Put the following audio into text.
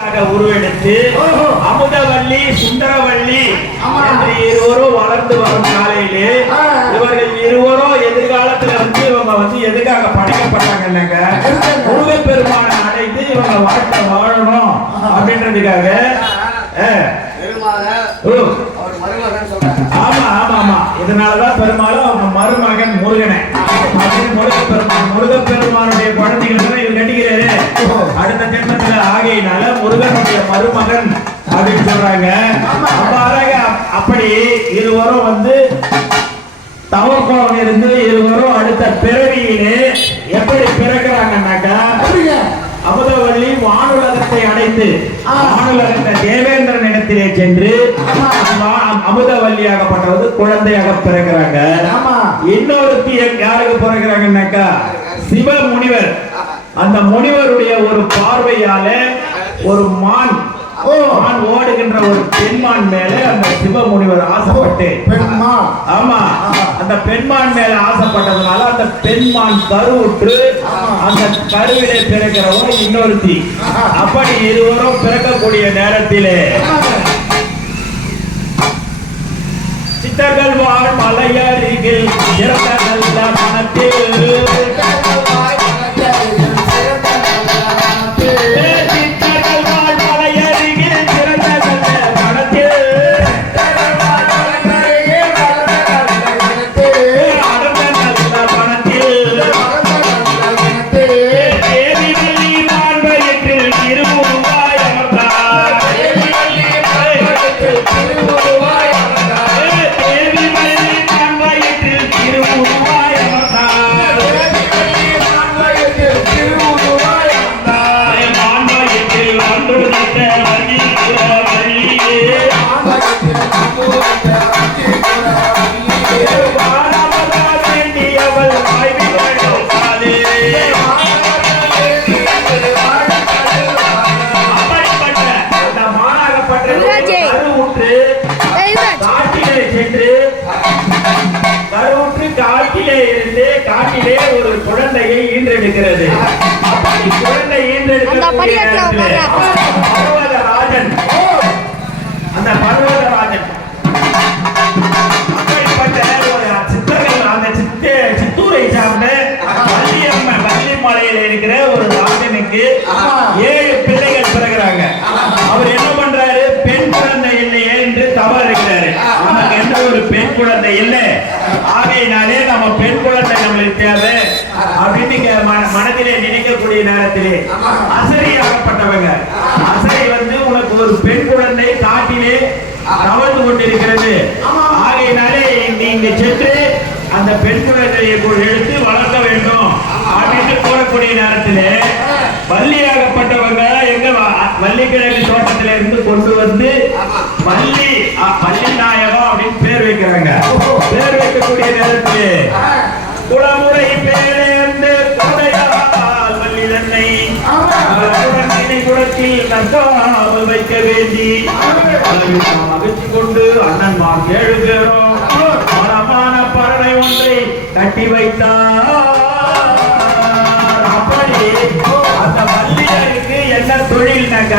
உருவெடுத்து அமுதவல்லி சுந்தரவல்லி என்று இருவரும் வளர்ந்து வரும் காலையிலே இவர்கள் இருவரும் எதிர்காலத்துல இவங்க எதுக்காக படைக்கப்பட்டாங்க முருகப்பெருமான அடைந்து இவங்க வாழ்க்கை வாழணும் அப்படின்றதுக்காக. ஆமா ஆமா ஆமா இதனாலதான் பெருமாளும் அவங்க மருமகன் முருகனை முருகப்பெருமானுடைய குழந்தைகள் இவர் கட்டிக்கிறாரு அடுத்த ஜென்மத்துல ஆகையினால முருகனுடைய மருமகன் அப்படின்னு சொல்றாங்க. அப்படி இருவரும் தவக்கோலம் இருந்து இருவரும் அடுத்த பிறவியிலே எப்படி பிறக்கிறாங்கன்னாக்கா அமுதவல்லி வானுலகத்தை அடைந்து வானுலகத்தை தேவேந்திரன் இடத்திலே சென்று அமுதவல்லியாகப்பட்டது குழந்தையாக பிறக்கிறாங்க. இன்னொருத்தி யாருக்கு பிறக்கிறாங்கன்னாக்கா சிவ முனிவர். அந்த முனிவருடைய ஒரு பார்வையால ஒரு மான் ஓடுகின்ற ஒரு பெண்மான் மேல அந்த சிவ முனிவர் ஆசைப்பட்டு ஆமா அந்த பெண்மான் மேல ஆசைப்பட்டதுனால அந்த பெண்மான் கருவுற்று அந்த கருவிலே பிறக்கிறவங்க இன்னொருத்தி. அப்படி இருவரும் பிறக்கக்கூடிய நேரத்திலே சித்தர்கள் வாழ் மலையருகில் சிறந்த நல்ல மனத்தில் காட்டிலே ஒரு குழந்தையை ஈன்றெடுக்கிறது. குழந்தை பர்வதராஜன் அந்த பர்வதராஜன் அப்படிப்பட்ட ஒரு சித்தர்கள் அந்த சித்தூரை சார்ந்த வள்ளி மலையில இருக்கிற ஒரு ராஜனுக்கு 7 பிள்ளைகள் பிறகுறாங்க. அவர் என்ன பண்றாரு? பெண் குழந்தை இல்லையே என்று தவறு இருக்கிறாரு. நமக்கு எந்த ஒரு பெண் குழந்தை இல்லை, ஆகையினாலே நம்ம பெண் குழந்தை நம்மளுக்கு தேவை அப்படின்னு மனதிலே நினைக்கக்கூடிய நேரத்திலே அசரியாகப்பட்டவங்க அசரி உனக்கு ஒரு பெண் குழந்தை காட்டிலே தவழ்ந்து கொண்டிருக்கிறது, ஆகையினாலே நீங்க சென்று அந்த பெண் குழந்தையை எடுத்து வளர்க்க வேண்டும் அப்படின்னு கூறக்கூடிய நேரத்திலே வள்ளியாகப்பட்டவங்க எங்க வள்ளிக்கிழங்கு தோட்டத்தில இருந்து கொண்டு வந்து வள்ளி நாயகம் அப்படின்னு பேர் வைக்கிறாங்க. பேர் வைக்கக்கூடிய நேரத்திலே குளமுறை பேரேந்து குடையால் வள்ளி தன்னை குளத்தில் நற்காமல் வைக்க வேண்டி மகிழ்ச்சி கொண்டு அண்ணன்மார் 7 பேரும் மரமான பறவை ஒன்றை கட்டி வைத்தார். அப்படி அந்த வள்ளியருக்கு என்ன தொழில்னாக்கா